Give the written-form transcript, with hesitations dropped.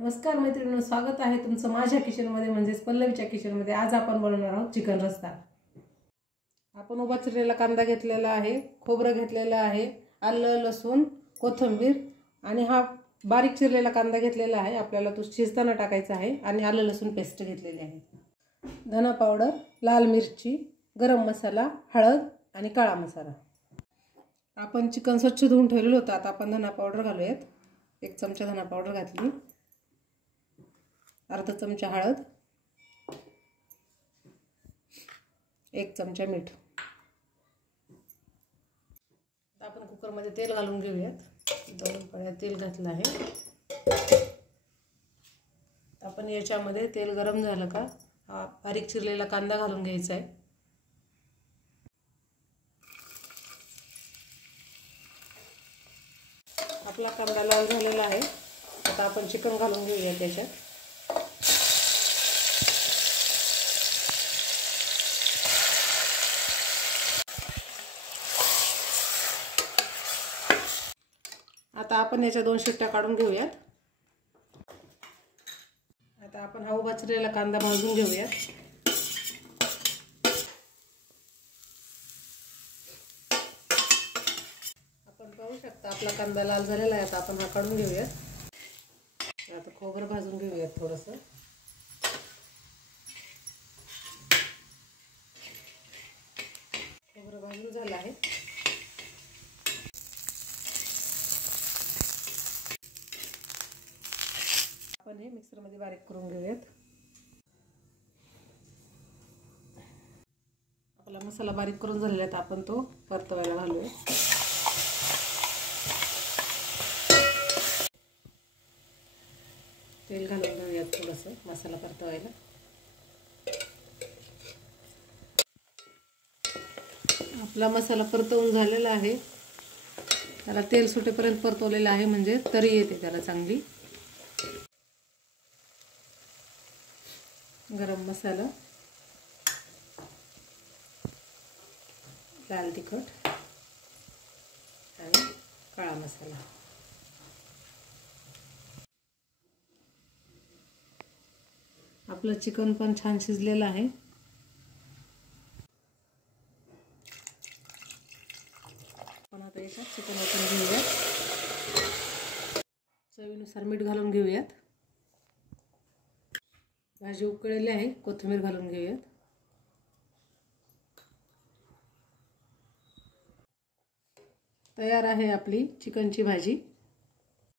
नमस्कार मैत्रिणींनो, स्वागत आहे तुमचं माझ्या किचनमध्ये म्हणजेच पल्लवीच्या किचनमध्ये। आज आपण बनवणार आहोत चिकन रस्सा। आपण उभा चिरलेला कांदा घेतलेला आहे, खोबरं घेतलेलं आहे, आलं लसूण कोथिंबीर आणि हा बारीक चिरलेला कांदा घेतलेला आहे। आपल्याला तो शिजताना टाकायचा आहे आणि आलं लसूण पेस्ट घेतलेली आहे। धना पावडर, लाल मिरची, गरम मसाला, हळद आणि काळा मसाला। आपण चिकन स्वच्छ धुवून ठेवलेलं होतं। आता आपण धना पावडर घालूयात। 1 चमचा धना पावडर घातली, अर्धा चमचा हळद, 1 चमचा मीठ। आपण कुकर मध्ये तेल घालून घेऊयात। 2 पळ्या तेल घातलं आहे। आपण याच्यामध्ये तेल गरम झालं का हा बारीक चिरलेला कांदा घालून घ्यायचा आहे। आपला कांदा लाल झालेला आहे। आता आपण चिकन घालून घेऊया त्याच्यात। आता आपण याच्या 2 शिट्ट्या काढून घेऊयात। आता आपण हा उभा चिरलेला कांदा भाजून घेऊयात। आपण पाहू शकता आपला कांदा लाल झालेला आहे। आता आपण हा काढून घेऊयात। आता खोबरं भाजून घेऊयात थोडंसं। खोबरं भाजून झालं आहे। आपण हे मिक्सर मध्ये बारीक करून घेऊयात। आपला मसाला बारीक करून झालेला आहे। आपण तो परतवायला घालूया। तेल घालून घेऊयात थोडंसं मसाला परतवायला। आपला मसाला परतवून झालेला आहे। त्याला तेल सुटेपर्यंत परतवलेला आहे, म्हणजे तरी येते त्याला चांगली। गरम मसाला, लाल तिखट आणि काळा मसाला। आपलं चिकन पण छान शिजलेलं आहे। आपण आता याच्यात चिकन ओतून घेऊयात। चवीनुसार मीठ घालून घेऊयात। भाजी उकळलेली आहे, कोथिंबीर घालून घेऊयात। तयार आहे आपली चिकनची भाजी।